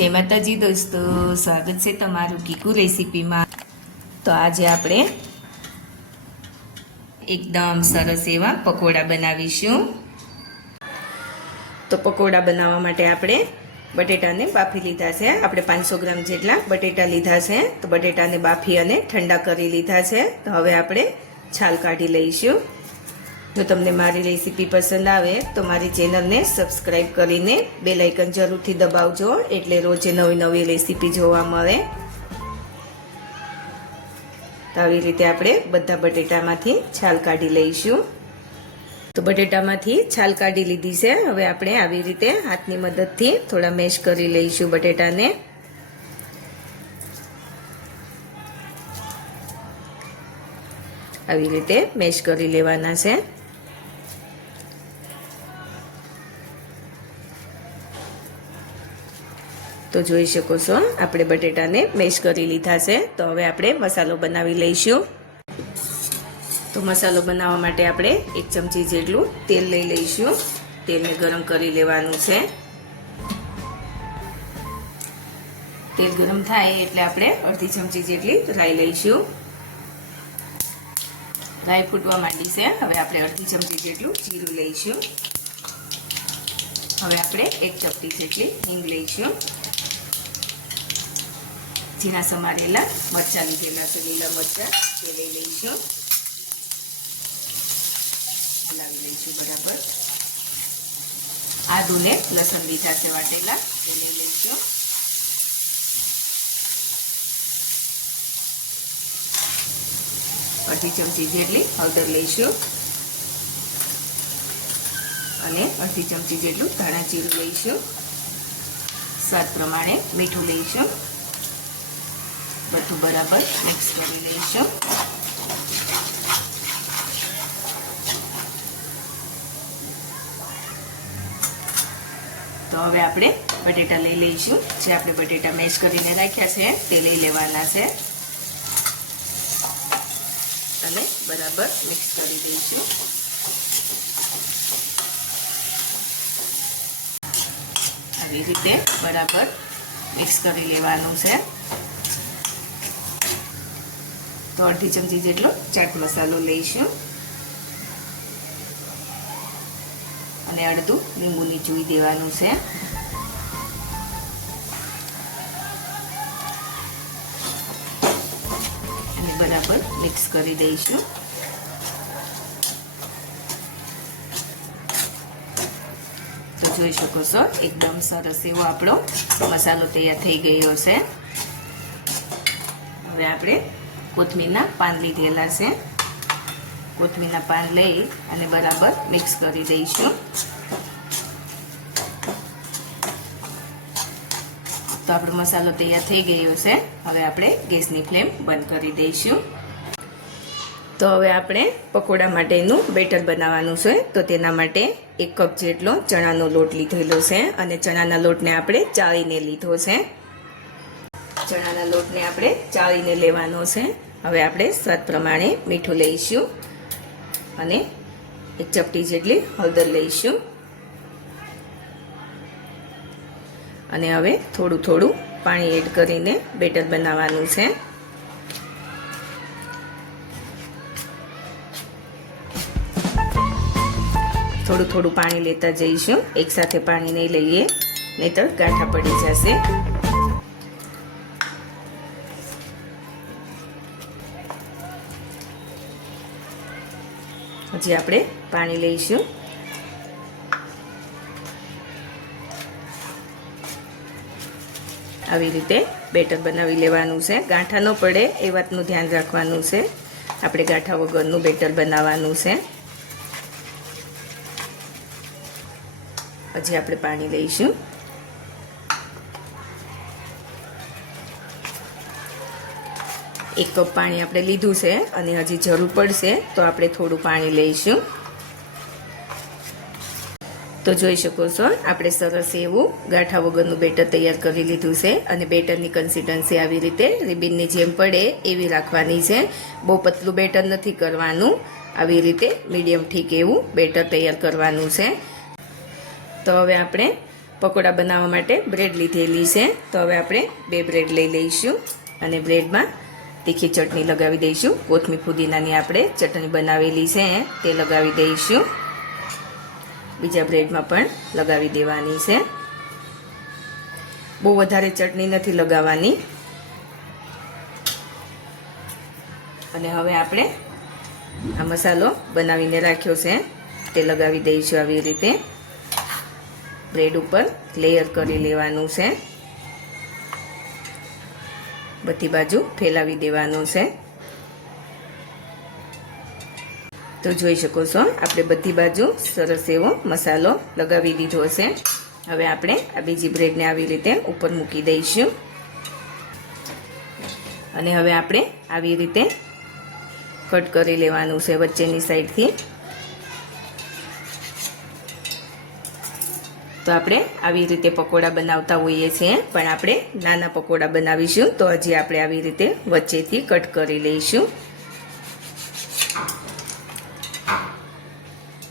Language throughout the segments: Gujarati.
जय माताजी दोस्तों, स्वागत है तमारू कीकू रेसिपी में। तो आज आपणे एकदम सरस एवा पकोड़ा बनावीशुं। तो पकोड़ा बनावा माटे आपणे बटेटाने बाफी लीधा छे। आपणे 500 ग्राम जेटला बटेटा लीधा छे। तो बटेटाने बाफी अने ठंडा करी लीधा छे। तो हवे आपणे छाल काढी लईशुं। जो तमने मारी रेसिपी पसंद आवे तो मारी चेनल ने सब्सक्राइब करीने बेल आइकन जरूरथी दबावजो, एटले रोजे नवी नवी रेसिपी जोवा मळे। तो आवी रीते आपणे बधा बटेटामांथी छाल काढी लईशुं। तो बटेटामांथी छाल काढी लीधी छे। हवे आपणे आवी रीते हाथनी मददथी थोड़ा मेश करी लईशुं बटेटाने। आवी रीते मेश करी लेवाना छे। तो जोई शको छो आपणे बटेटाने मेश करी लीधा छे। तो हवे आपणे मसालो बनावी लईशुं। तो मसालो बनाववा माटे आपणे 1 चमची जेटલું तेल लई लईशुं। तेलने गरम करी लेवानुं छे। तेल गरम थाय एटले आपणे अर्धी चमची जेटली राई लईशुं। राई फूटवा मांडी छे। हवे आपणे अर्धी चमची जेटલું जीરું लईशुं। हवे आपणे 1 चमची जेटली हींग लईशुं। झीणा समारेला मरचा लीधेला छे, લીલા મરચા એ લઈ લઈશું। હલાવી લઈશું બરાબર। આદુ ને લસણ લીધા છે વાટેલા, એ લઈ લઈશું। અડધી ચમચી જેટલી હળદર લઈશું અને અડધી ચમચી જેટલું ધાણા જીરું લઈશું। સ્વાદ પ્રમાણે મીઠું લઈશું। બધું બરાબર મિક્સ કરી લઈશું। તો હવે આપણે બટેટા લઈ લઈશું। જે આપણે બટેટા મેશ કરીને રાખ્યા છે તે લઈ લેવાના છે અને બરાબર મિક્સ કરી દઈશું। આવી રીતે બરાબર મિક્સ કરી લેવાનું છે। तो अर्धी चमची जेटलो चाट मसालो लईशुं अने अडधुं લીંબુ નીચોવી દેવાનું છે। અને બરાબર મિક્સ કરી દઈશું। તો જોઈ શકો છો એકદમ સરસ એવો આપણો મસાલો તૈયાર થઈ ગયો છે। હવે આપણે કોથમીરના પાન લીધેલા છે। કોથમીરના પાન લઈ અને બરાબર મિક્સ કરી દઈશું। તો આપણો મસાલો તૈયાર થઈ ગયો છે। હવે આપણે ગેસની ફ્લેમ બંધ કરી દઈશું। તો હવે આપણે પકોડા માટેનું બેટર બનાવવાનું છે। તો તેના માટે 1 કપ જેટલો ચણાનો લોટ લીધેલો છે અને ચણાના લોટને આપણે ચાળીને લીધો છે। ચણાના લોટને આપણે ચાળીને લેવાનો છે। હવે આપણે સ્વાદ પ્રમાણે મીઠું લઈશું અને 1 ચપટી જેટલી હળદર લઈશું અને હવે થોડું થોડું પાણી એડ કરીને બેટર બનાવવાનું છે। થોડું થોડું પાણી લેતા જઈશું। એકસાથે પાણી નહીં લઈએ નહીતર ગાંઠા પડી જશે। હજી આપણે પાણી લઈશું। આવી રીતે બેટર બનાવી લેવાનું છે। ગાંઠા ન પડે એ વાતનું ધ્યાન રાખવાનું છે। આપણે ગાંઠા વગરનું બેટર બનાવવાનું છે। હજી આપણે પાણી લઈશું। एक कप पानी આપણે લીધું છે અને હજી જરૂર પડશે તો આપણે થોડું પાણી લઈશું। તો જોઈ શકો છો આપણે સરસ એવું ગાંઠા વગરનું બેટર તૈયાર કરી લીધું છે અને બેટરની કન્સિસ્ટન્સી આવી રીતે રિબિનની જેમ પડે એવી રાખવાની છે। બહુ પતલું બેટર નથી કરવાનું, આવી રીતે મીડિયમ ઠીક એવું બેટર તૈયાર કરવાનું છે। તો હવે આપણે પકોડા બનાવવા માટે બ્રેડ લીધેલી છે. તો હવે આપણે 2 બ્રેડ લઈ લઈશું અને બ્રેડમાં તીખી ચટણી લગાવી દઈશું. કોથમીર ફુદીનાની આપણે ચટણી બનાવેલી છે તે લગાવી દઈશું. બીજા બ્રેડમાં પણ લગાવી દેવાની છે. બહુ વધારે ચટણી નથી લગાવવાની. અને હવે આપણે આ મસાલો બનાવીને રાખ્યો છે તે લગાવી દઈશું. આવી રીતે બ્રેડ ઉપર લેયર કરી લેવાનું છે. બધી બાજુ ફેલાવી દેવાનું છે. તો જોઈ શકો છો આપણે બધી બાજુ સરસ એવો મસાલો લગાવી દીધો છે. હવે આપણે આ બીજી બ્રેડને આવી રીતે ઉપર મૂકી દઈશું અને હવે આપણે આવી રીતે કટ કરી લેવાનું છે વચ્ચેની સાઈડથી. તો આપણે આવી રીતે પકોડા બનાવતા હોઈએ છીએ, પણ આપણે નાના પકોડા બનાવીશું તો હજી આપણે આવી રીતે વચ્ચેથી કટ કરી લઈશું.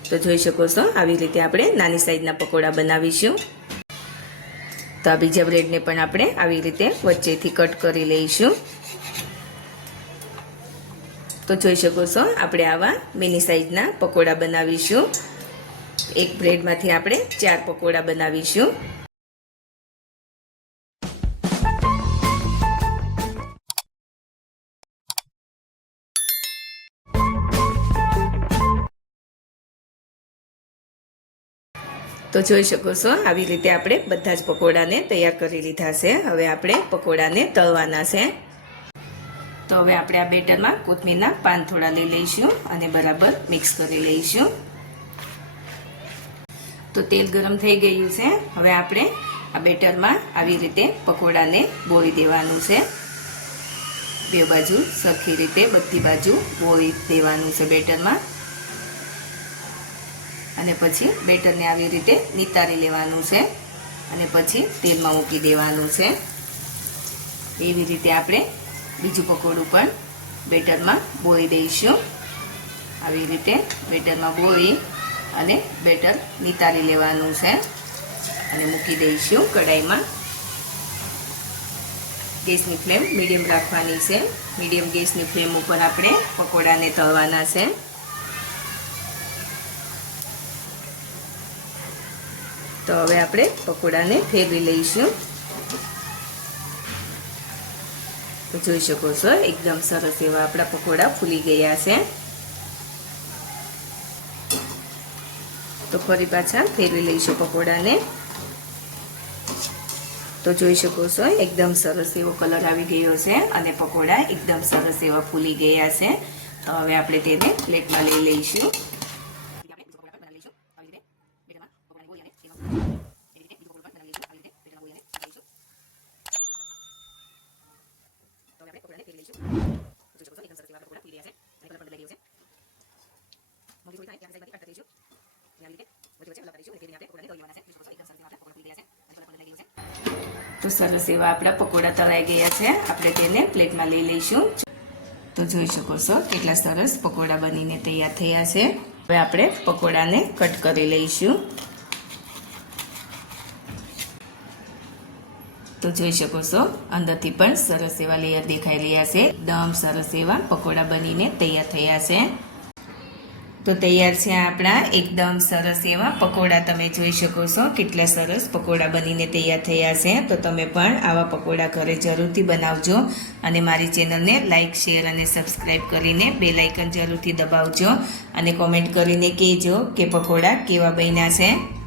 તો જોઈ શકો છો આવી રીતે આપણે નાની સાઈઝના પકોડા બનાવીશું. તો આ બીજા બ્રેડને પણ આપણે આવી રીતે વચ્ચેથી કટ કરી લઈશું. તો જોઈ શકો છો આપણે આવા મિની સાઈઝના પકોડા બનાવીશું. એક બ્રેડમાંથી આપણે 4 પકોડા બનાવીશું. તો જોઈ શકો છો આવી રીતે આપણે બધા જ પકોડાને તૈયાર કરી લીધા છે. હવે આપણે પકોડાને તળવાના છે. તો હવે આપણે આ બેટરમાં કોથમીરના પાન થોડા લઈ લઈશું અને બરાબર મિક્સ કરી લઈશું. તો તેલ ગરમ થઈ ગયું છે. હવે આપણે આ બેટરમાં આવી રીતે પકોડાને બોળી દેવાનું છે. બે બાજુ સરખી રીતે બધી બાજુ બોળી દેવાનું છે બેટરમાં. અને પછી બેટરને આવી રીતે નિતારી લેવાનું છે અને પછી તેલમાં મૂકી દેવાનું છે. એવી રીતે આપણે બીજું પકોડું પણ બેટરમાં બોળી દઈશું. આવી રીતે બેટરમાં બોળી અને બેટર નિતારી લેવાનું છે અને મૂકી દઈશું કઢાઈમાં. ગેસની ફ્લેમ મીડિયમ રાખવાની છે. મીડિયમ ગેસની ફ્લેમ ઉપર આપણે પકોડાને તળવાના છે. તો હવે આપણે પકોડાને ફેરવી લઈશું. તો જોઈ શકો છો એકદમ સરસ એવા આપણા પકોડા ફૂલી ગયા છે. તો ફરી પાછા ફેરવી લઈશું પકોડાને. તો જોઈ શકો છો એકદમ સરસ એવો કલર આવી ગયો છે અને પકોડા એકદમ સરસ એવા ફૂલી ગયા છે. તો હવે આપણે તેને પ્લેટમાં લઈ લઈશું. તો સરસ એવા આપણા પકોડા તળાઈ ગયા છે. આપણે તેને પ્લેટમાં લઈ લઈશું. તો જોઈ શકો છો કેટલા સરસ પકોડા બનીને તૈયાર થયા છે. હવે આપણે પકોડાને કટ કરી લઈશું. તો જોઈ શકો છો અંદરથી પણ સરસ એવા લેયર દેખાઈ રહ્યા છે. એકદમ સરસ એવા પકોડા બનીને તૈયાર થયા છે. તો તૈયાર છે આપણા એકદમ સરસ એવા પકોડા. તમે જોઈ શકો છો કેટલા સરસ પકોડા બનીને તૈયાર થયા છે. તો તમે પણ આવા પકોડા ઘરે જરૂરથી બનાવજો અને મારી ચેનલને લાઇક, શેર અને સબસ્ક્રાઈબ કરીને બેલ આઇકન જરૂરથી દબાવજો અને કોમેન્ટ કરીને કહેજો કે પકોડા કેવા બન્યા છે.